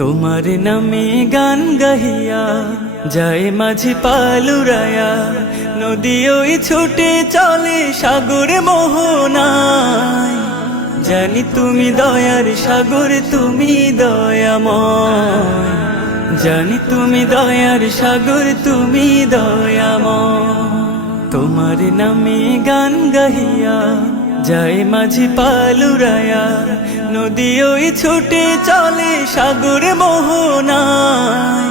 তোমার নামে গান গাহিয়া যায় মাঝি পালুরায়া, নদী ওই ছুটে চলে সাগর মোহনায়। জানি তুমি দয়ার সাগর, তুমি দয়াময়। জানি তুমি দয়ার সাগর, তুমি দয়াময়। তোমার নামে গান গাহিয়া যায় মাঝি পালুরায়া, নদী ওই ছুটে চলে সাগর মোহনায়।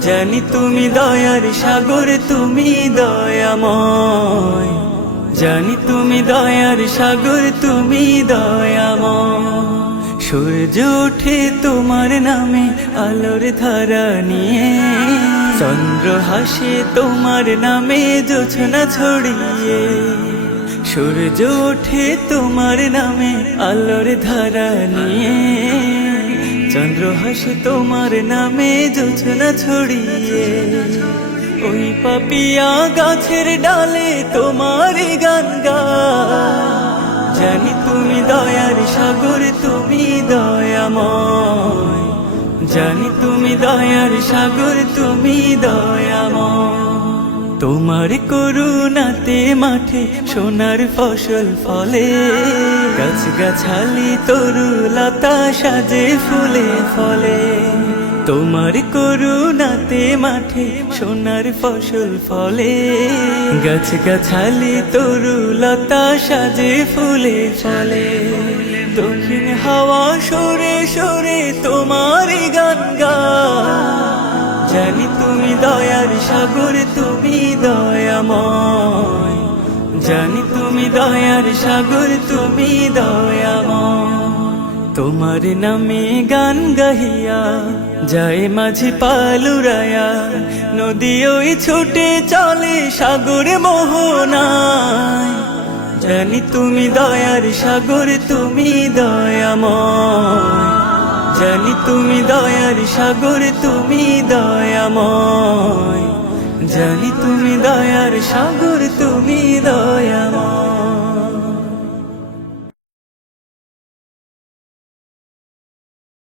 জানি তুমি দয়ার সাগর, তুমি দয়াময়। জানি তুমি দয়ার সাগর, তুমি দয়াময়। সূর্য ওঠে তোমার নামে আলোর ধারা নিয়ে, চন্দ্র হাসে তোমার নামে জোছনা ছড়িয়ে। সূর্য ওঠে তোমার নামে আলোর ধারা নিয়ে, চন্দ্র হাসে তোমার নামে জোছনা ছড়িয়ে। ওই পাপিয়া গাছের ডালে তোমার গান গায়। জানি তুমি দয়ার সাগর, তুমি দয়াময়। জানি তুমি দয়ার সাগর, তুমি দয়াময়। তোমার করুণাতে মাঠে সোনার ফসল ফলে, গাছ গাছালি তরুলতা সাজে ফুলে ফলে। তোমার করুণাতে মাঠে সোনার ফসল ফলে, গাছ গাছালি তরুলতা সাজে ফুলে ফলে। দক্ষিণ হাওয়া সরে সরে তোমার গান গায়। জানি তুমি দয়ার সাগর, তুমি দয়াময়। জানি তুমি দয়ার সাগর, তুমি দয়াময়। তোমার নামে গান গাহিয়া যায় মাঝি পালুরায়া, নদী ওই ছুটে চলে সাগর মোহনায়। জানি তুমি দয়ার সাগর, তুমি দয়াময়। জানি তুমি দয়ার সাগর, তুমি দয়াময়। জানি তুমি দয়ার সাগর।